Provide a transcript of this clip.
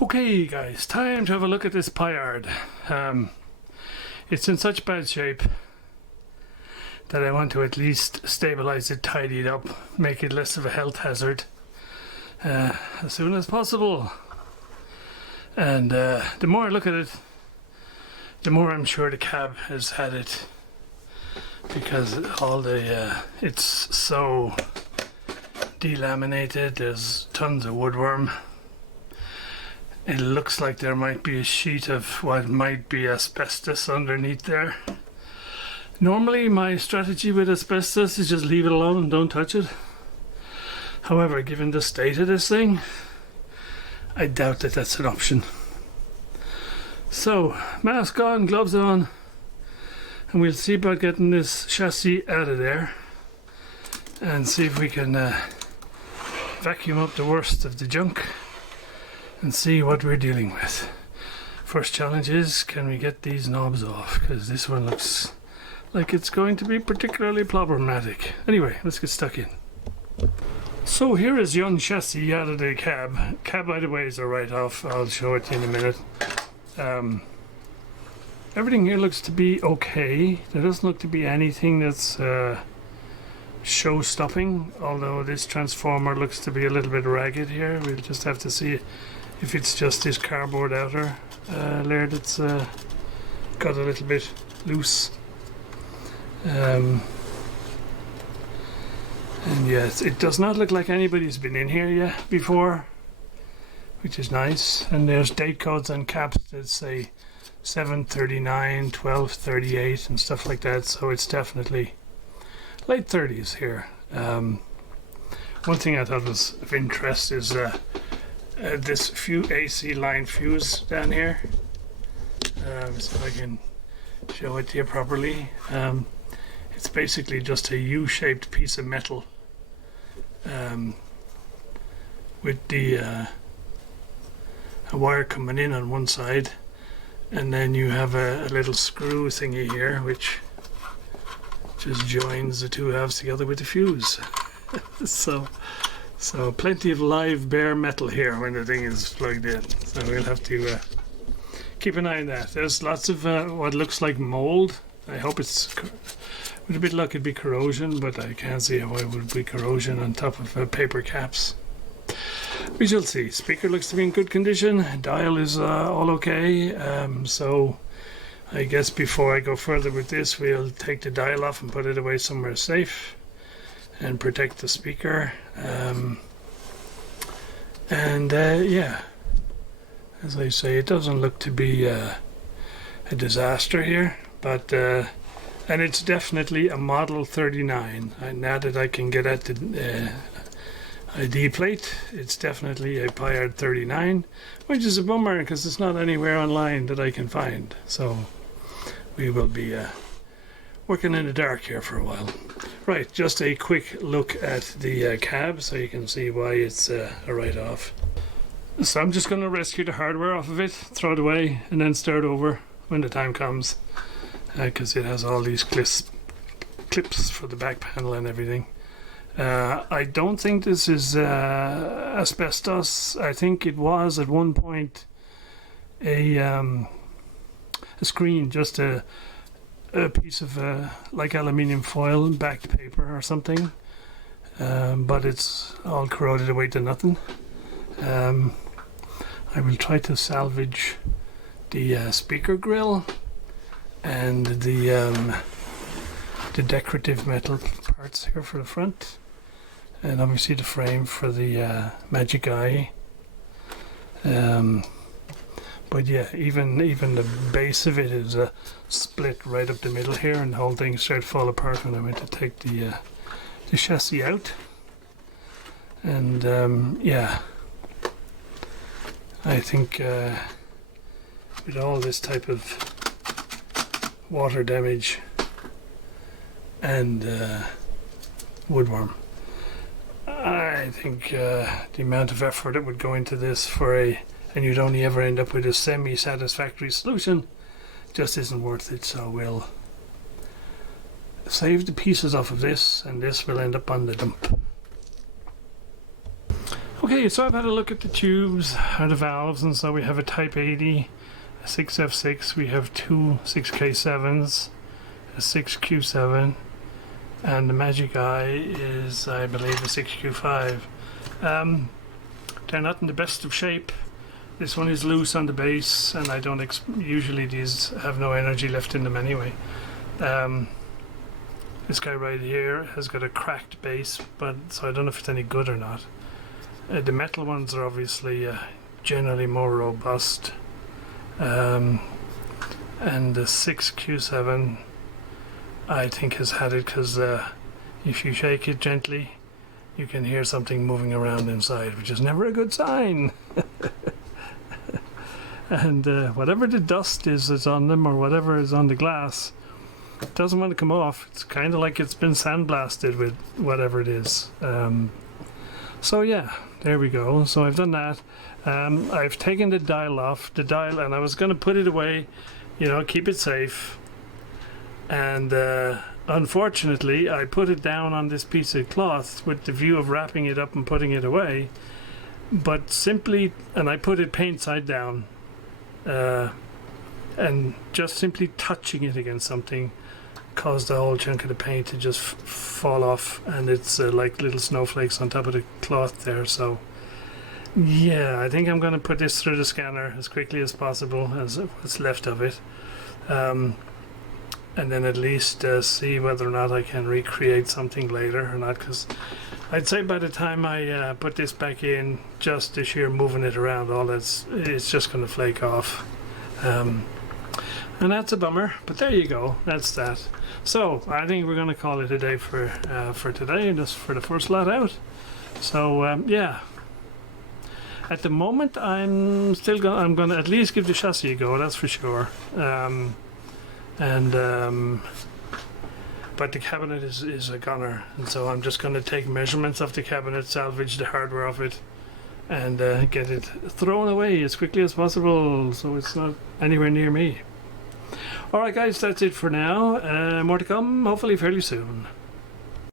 Okay guys, time to have a look at this Paillard. It's in such bad shape that I want to at least stabilize it, tidy it up, make it less of a health hazard as soon as possible. And the more I look at it, the more I'm sure the cab has had it, because all the it's so delaminated. There's tons of woodworm. It looks like there might be a sheet of what might be asbestos underneath there. Normally my strategy with asbestos is just leave it alone and don't touch it. However, given the state of this thing, I doubt that that's an option. So, mask on, gloves on, and we'll see about getting this chassis out of there and see if we can vacuum up the worst of the junk and see what we're dealing with. First challenge is, can we get these knobs off, because this one looks like it's going to be particularly problematic. Anyway, let's get stuck in. So here is young chassis out of the cab. Cab, by the way, is a write-off. I'll show it to you in a minute. Everything here looks to be okay. There doesn't look to be anything that's show-stopping, although this transformer looks to be a little bit ragged here. We'll just have to see if it's just this cardboard outer layer that's got a little bit loose. And yes, it does not look like anybody's been in here yet before, which is nice. And there's date codes on caps that say 739, 1238 and stuff like that, so it's definitely late 30s here. One thing I thought was of interest is this AC line fuse down here. So if I can show it to you properly. It's basically just a U-shaped piece of metal with the a wire coming in on one side, and then you have a little screw thingy here which just joins the two halves together with the fuse. so plenty of live bare metal here when the thing is plugged in, so we'll have to keep an eye on that. There's lots of what looks like mold. I hope it's, with a bit of luck, it'd be corrosion, but I can't see how it would be corrosion on top of paper caps. We shall see. Speaker looks to be in good condition. Dial is all okay. So I guess before I go further with this, we'll take the dial off and put it away somewhere safe and protect the speaker. Yeah, as I say, it doesn't look to be a disaster here, but and it's definitely a Model 39. Now that I can get at the ID plate, it's definitely a Paillard39, which is a bummer because it's not anywhere online that I can find. So we will be working in the dark here for a while. Right, just a quick look at the cab so you can see why it's a write-off. So I'm just going to rescue the hardware off of it, throw it away, and then start over when the time comes, because it has all these clips for the back panel and everything. I don't think this is asbestos. I think it was at one point a screen, just a piece of like aluminium foil backed paper or something, but it's all corroded away to nothing. I will try to salvage the speaker grill and the decorative metal parts here for the front, and obviously the frame for the magic eye. But yeah, even the base of it is split right up the middle here, and the whole thing started to fall apart when I went to take the chassis out. And yeah, I think with all this type of water damage and woodworm, I think the amount of effort that would go into this and you'd only ever end up with a semi-satisfactory solution, just isn't worth it. So we'll save the pieces off of this, and this will end up on the dump. Okay, so I've had a look at the tubes and the valves, and so we have a Type 80, a 6F6, we have two 6K7s, a 6Q7, and the Magic Eye is, I believe, a 6Q5. They're not in the best of shape. This one is loose on the base, and I don't usually these have no energy left in them anyway. This guy right here has got a cracked base, but so I don't know if it's any good or not. The metal ones are obviously generally more robust, and the 6Q7 I think has had it because if you shake it gently you can hear something moving around inside, which is never a good sign. And whatever the dust is that's on them, or whatever is on the glass, it doesn't want to come off. It's kind of like it's been sandblasted with whatever it is. So yeah, there we go. So I've done that. I've taken the dial off, and I was going to put it away, you know, keep it safe. And unfortunately, I put it down on this piece of cloth with the view of wrapping it up and putting it away. But simply, and I put it paint side down, and just simply touching it against something caused the whole chunk of the paint to just fall off, and it's like little snowflakes on top of the cloth there. So yeah, I think I'm going to put this through the scanner as quickly as possible, as what's left of it, and then at least see whether or not I can recreate something later or not, because I'd say by the time I put this back in, just the sheer moving it around, it's just going to flake off. And that's a bummer, but there you go, that's that. So I think we're going to call it a day for today, just for the first lot out. So yeah, at the moment I'm going to at least give the chassis a go, that's for sure. But the cabinet is a gunner, and so I'm just going to take measurements of the cabinet, salvage the hardware of it, and get it thrown away as quickly as possible so it's not anywhere near me. Alright guys, that's it for now. More to come, hopefully fairly soon.